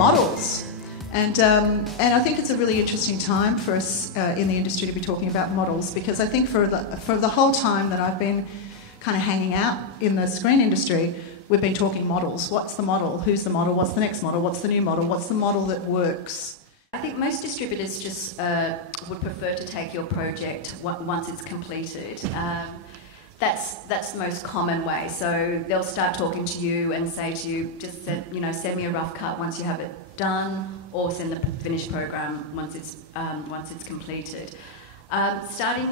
models. And I think it's a really interesting time for us in the industry to be talking about models, because I think for the whole time that I've been kind of hanging out in the screen industry, we've been talking models. What's the model? Who's the model? What's the next model? What's the new model? What's the model that works? I think most distributors just would prefer to take your project once it's completed. That's the most common way. So they'll start talking to you and say to you, just send me a rough cut once you have it done, or send the finished program once it's completed. Starting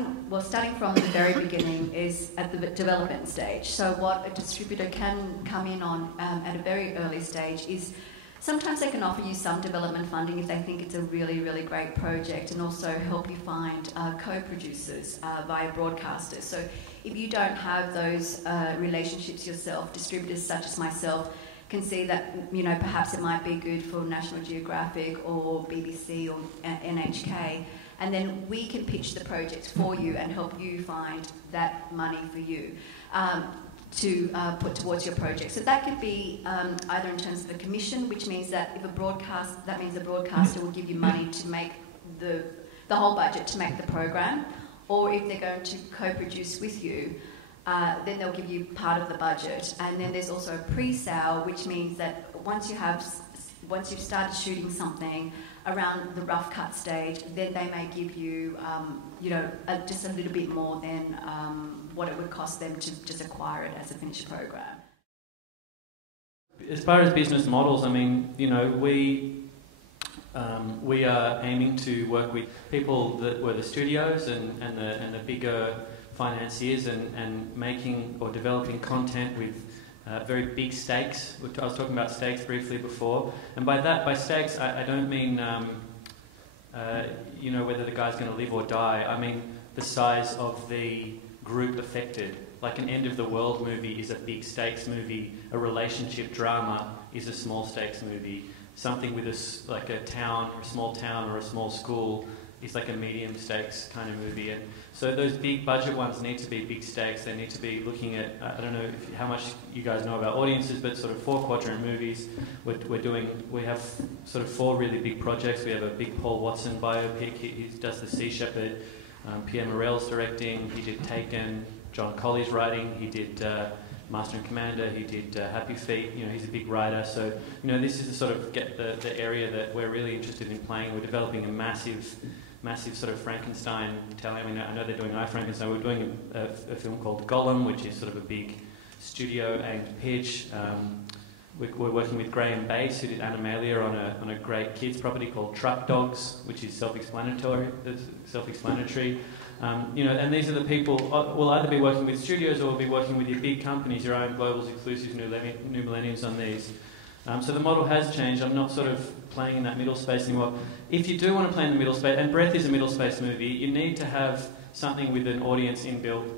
from the very beginning is at the development stage. So what a distributor can come in on at a very early stage is sometimes they can offer you some development funding if they think it's a really, really great project, and also help you find co-producers via broadcasters. So if you don't have those relationships yourself, distributors such as myself can see that perhaps it might be good for National Geographic or BBC or NHK, and then we can pitch the project for you and help you find that money for you to put towards your project. So that could be either in terms of a commission, which means that if the broadcaster will give you money to make the whole budget to make the program, or if they're going to co-produce with you, then they'll give you part of the budget. And then there's also a pre-sale, which means that once you've started shooting something around the rough cut stage, then they may give you, just a little bit more than what it would cost them to just acquire it as a finished program. As far as business models, I mean, we are aiming to work with people that were the studios and the bigger financiers and making or developing content with very big stakes. I was talking about stakes briefly before, and by stakes I don't mean whether the guy's going to live or die. I mean the size of the group affected. Like an end of the world movie is a big stakes movie. A relationship drama is a small stakes movie. Something with a town, or a small town, or a small school is like a medium stakes kind of movie. And so those big budget ones need to be big stakes. They need to be looking at, I don't know how much you guys know about audiences, but sort of 4-quadrant movies. We have sort of 4 really big projects. We have a big Paul Watson biopic. He does The Sea Shepherd. Pierre Morel's directing. He did Taken. John Colley's writing. He did Master and Commander. He did Happy Feet. He's a big writer. So this is the sort of the area that we're really interested in playing. We're developing a massive sort of Frankenstein telling. I mean, I know they're doing I, Frankenstein. We're doing a film called Gollum, which is sort of a big studio-aimed pitch. We're working with Graham Bates, who did Animalia, on a great kids property called Truck Dogs, which is self-explanatory. And these are the people. We'll either be working with studios or we'll be working with your big companies, your own globals, exclusives, new millenniums on these. So the model has changed. I'm not sort of playing in that middle space anymore. If you do want to play in the middle space, and Breath is a middle space movie, you need to have something with an audience inbuilt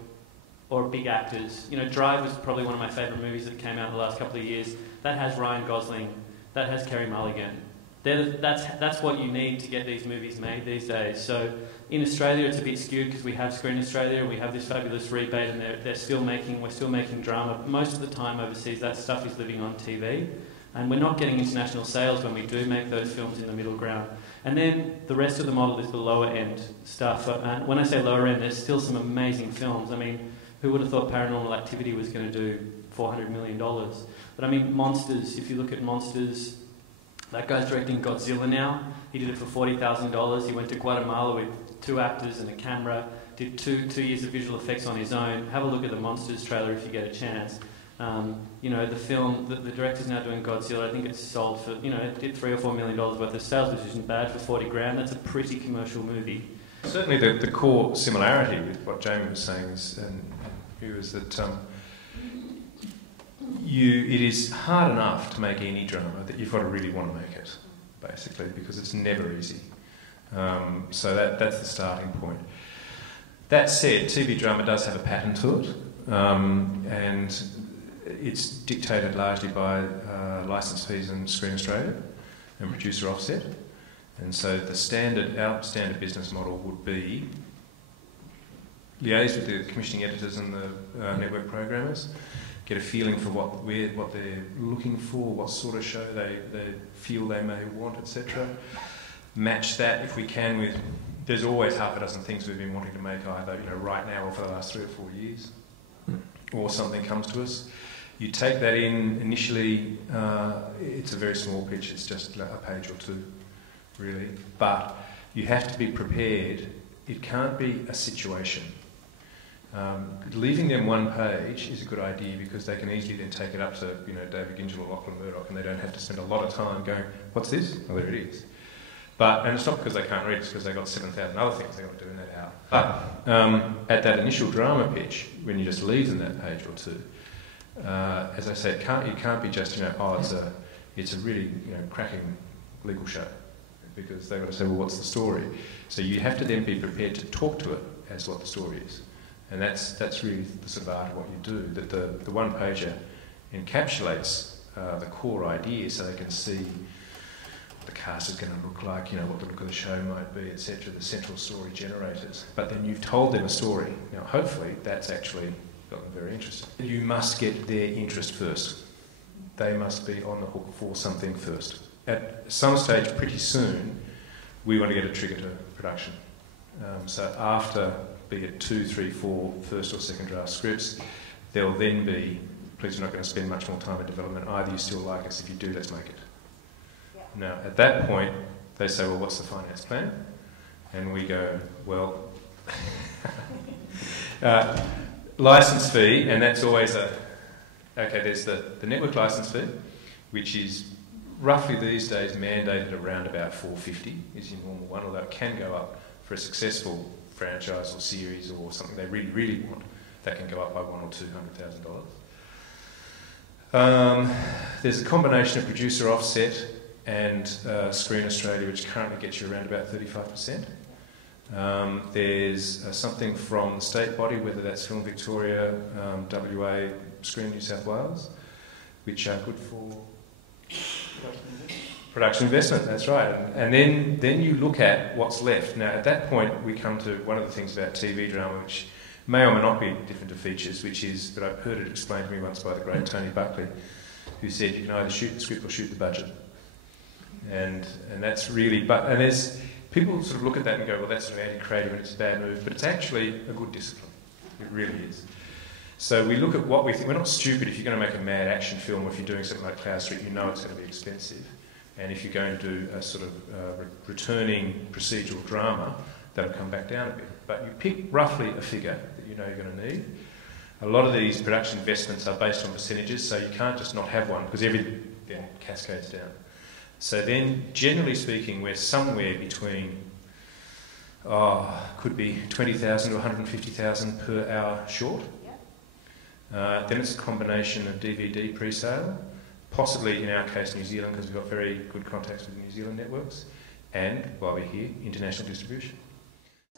or big actors. Drive was probably one of my favourite movies that came out in the last couple of years. That has Ryan Gosling. That has Kerry Mulligan. That's what you need to get these movies made these days. So in Australia, it's a bit skewed because we have Screen Australia and we have this fabulous rebate, and we're still making drama. But most of the time overseas, that stuff is living on TV, and we're not getting international sales when we do make those films in the middle ground. And then the rest of the model is the lower end stuff. And when I say lower end, there's still some amazing films. I mean, who would have thought Paranormal Activity was going to do $400 million? But I mean, Monsters. If you look at Monsters. That guy's directing Godzilla now. He did it for $40,000. He went to Guatemala with 2 actors and a camera, did two years of visual effects on his own. Have a look at the Monsters trailer if you get a chance. The film, the director's now doing Godzilla. I think it's sold for, it did $3 or $4 million worth of sales, which isn't bad for 40 grand. That's a pretty commercial movie. Certainly the core similarity with what Jamie was saying is that it is hard enough to make any drama that you've got to really want to make it, basically, because it's never easy. So that's the starting point. That said, TV drama does have a pattern to it, and it's dictated largely by licence fees in Screen Australia and producer offset. And so our standard business model would be liaise with the commissioning editors and the network programmers, get a feeling for what they're looking for, what sort of show they feel they may want, etc. Match that, if we can, with... There's always half a dozen things we've been wanting to make either right now or for the last 3 or 4 years, or something comes to us. You take that in initially, it's a very small pitch, it's just a page or 2, really. But you have to be prepared. It can't be a situation. Leaving them one page is a good idea because they can easily then take it up to David Gingell or Lachlan Murdoch, and they don't have to spend a lot of time going, what's this? Oh, there it is. And it's not because they can't read, it's because they've got 7,000 other things they've got to do in that hour. But at that initial drama pitch, when you just leave them that page or 2, as I said, it can't be just, it's a really cracking legal show, because they've got to say, well, what's the story? So you have to then be prepared to talk to it as what the story is. And that's really the sort of art of what you do, that the one-pager encapsulates the core idea so they can see what the cast is going to look like, what the look of the show might be, etc., the central story generators. But then you've told them a story. Now, hopefully, that's actually got them very interested. You must get their interest first. They must be on the hook for something first. At some stage, pretty soon, we want to get a trigger to production. So after, be it 2, 3, 4 first or second draft scripts, there'll then be, please, we're not going to spend much more time in development. Either you still like us, if you do, let's make it. Now, at that point, they say, well, what's the finance plan? And we go, well, license fee, and that's always there's the network license fee, which is roughly these days mandated around about $450 is your normal one, although it can go up for a successful franchise or series or something they really, really want. That can go up by $100,000 or $200,000. There's a combination of producer offset and Screen Australia, which currently gets you around about 35%. There's something from the state body, whether that's Film Victoria, WA, Screen New South Wales, which are good for production investment, that's right. And then you look at what's left. Now, at that point, we come to one of the things about TV drama, which may or may not be different to features, which is that I've heard it explained to me once by the great Tony Buckley, who said you can either shoot the script or shoot the budget. And that's really... And there's... People sort of look at that and go, well, that's sort of anti-creative and it's a bad move, but it's actually a good discipline. It really is. So we look at what we think. We're not stupid. If you're going to make a mad action film, or if you're doing something like Cloud Street, you know it's going to be expensive. And if you're going to do a sort of returning procedural drama, that'll come back down a bit. But you pick roughly a figure that you know you're going to need. A lot of these production investments are based on percentages, so you can't just not have one, because everything then cascades down. So then, generally speaking, we're somewhere between, could be 20,000 to 150,000 per hour short. Yep. Then it's a combination of DVD pre-sale, possibly in our case New Zealand, because we've got very good contacts with New Zealand networks, and, while we're here, international distribution.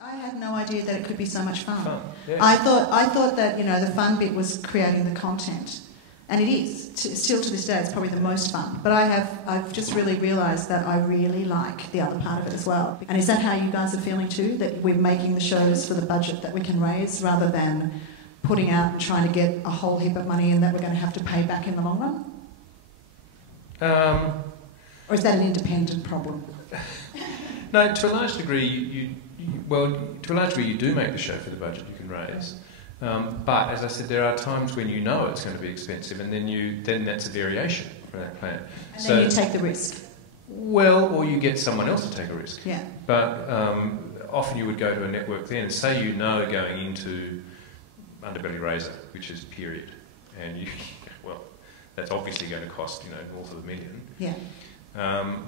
I had no idea that it could be so much fun. Yeah. I thought that the fun bit was creating the content. And it is, still to this day, it's probably the most fun. But I've just really realised that I really like the other part of it as well. And is that how you guys are feeling too, that we're making the shows for the budget that we can raise, rather than putting out and trying to get a whole heap of money in that we're going to have to pay back in the long run? Or is that an independent problem? No, to a large degree, you do make the show for the budget you can raise. But as I said, there are times when you know it's going to be expensive, and then that's a variation from that plan. And then you take the risk. Well, or you get someone else to take a risk. Yeah. But often you would go to a network then, and say going into Underbelly Razor, which is period, and that's obviously going to cost north of $1 million. Yeah.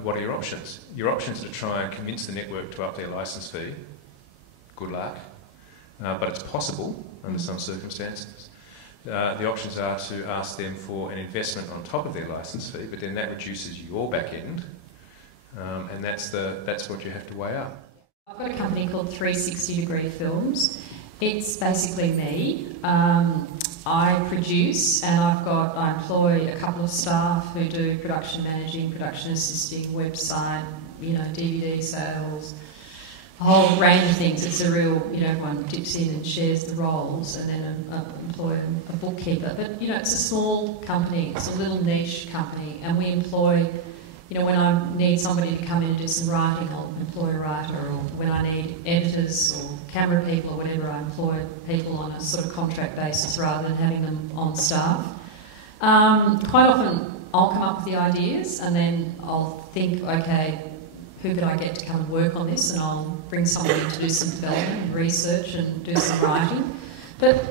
What are your options? Your options are to try and convince the network to up their licence fee. Good luck. But it's possible under some circumstances. The options are to ask them for an investment on top of their licence fee, but then that reduces your back end, and that's what you have to weigh up. I've got a company called 360 Degree Films. It's basically me. I produce, and I employ a couple of staff who do production managing, production assisting, website, DVD sales, a whole range of things. It's a real, everyone dips in and shares the roles, and then employ a bookkeeper. But, it's a small company, it's a little niche company, and we employ, when I need somebody to come in and do some writing, I'll employ a writer, or when I need editors or camera people or whatever, I employ people on a sort of contract basis rather than having them on staff. Quite often I'll come up with the ideas, and then I'll think, okay, who could I get to come and work on this? And I'll bring somebody to do some development and research and do some writing. But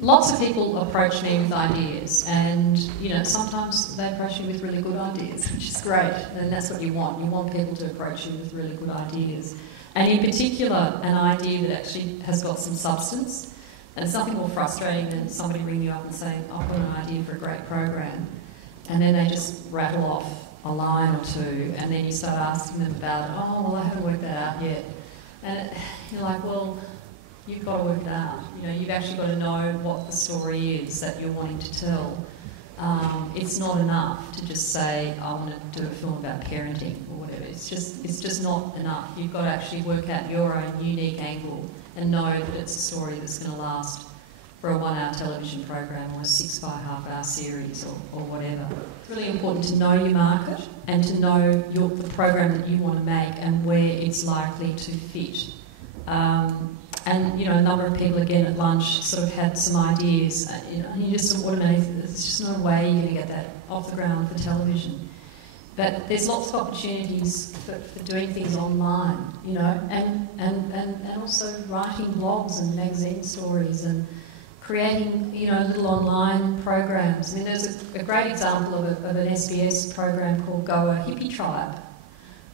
lots of people approach me with ideas, and sometimes they approach me with really good ideas, which is great, and that's what you want. You want people to approach you with really good ideas. And in particular, an idea that actually has got some substance. And it's nothing more frustrating than somebody ringing you up and saying, I've got an idea for a great program. And then they just rattle off a line or two, and then you start asking them about it. Oh, well, I haven't worked that out yet. And you're like, well, you've got to work it out. You've actually got to know what the story is that you're wanting to tell. It's not enough to just say, I want to do a film about parenting or whatever. It's just not enough. You've got to actually work out your own unique angle and know that it's a story that's going to last for a 1-hour television program or a 6 by half-hour series or whatever. It's really important to know your market and to know the program that you want to make and where it's likely to fit. And a number of people again at lunch sort of had some ideas. And you just automatically, there's just no way you're going to get that off the ground for television. But there's lots of opportunities for doing things online, and also writing blogs and magazine stories and creating, little online programs. I mean, there's a great example of an SBS program called Go A Hippie Tribe,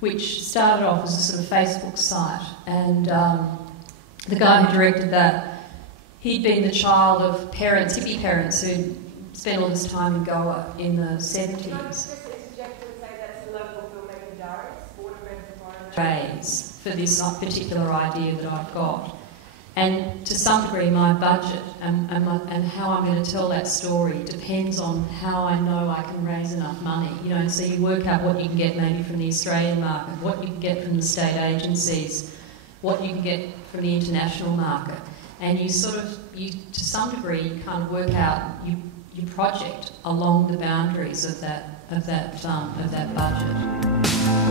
which started off as a sort of Facebook site, and the guy who directed that, he'd been the child of hippie parents who spent all this time in Goa in the 70s. For this particular idea that I've got. And to some degree my budget and how I'm going to tell that story depends on how I know I can raise enough money. And so you work out what you can get maybe from the Australian market, what you can get from the state agencies, what you can get from the international market. And you to some degree, you kind of work out your project along the boundaries of that budget.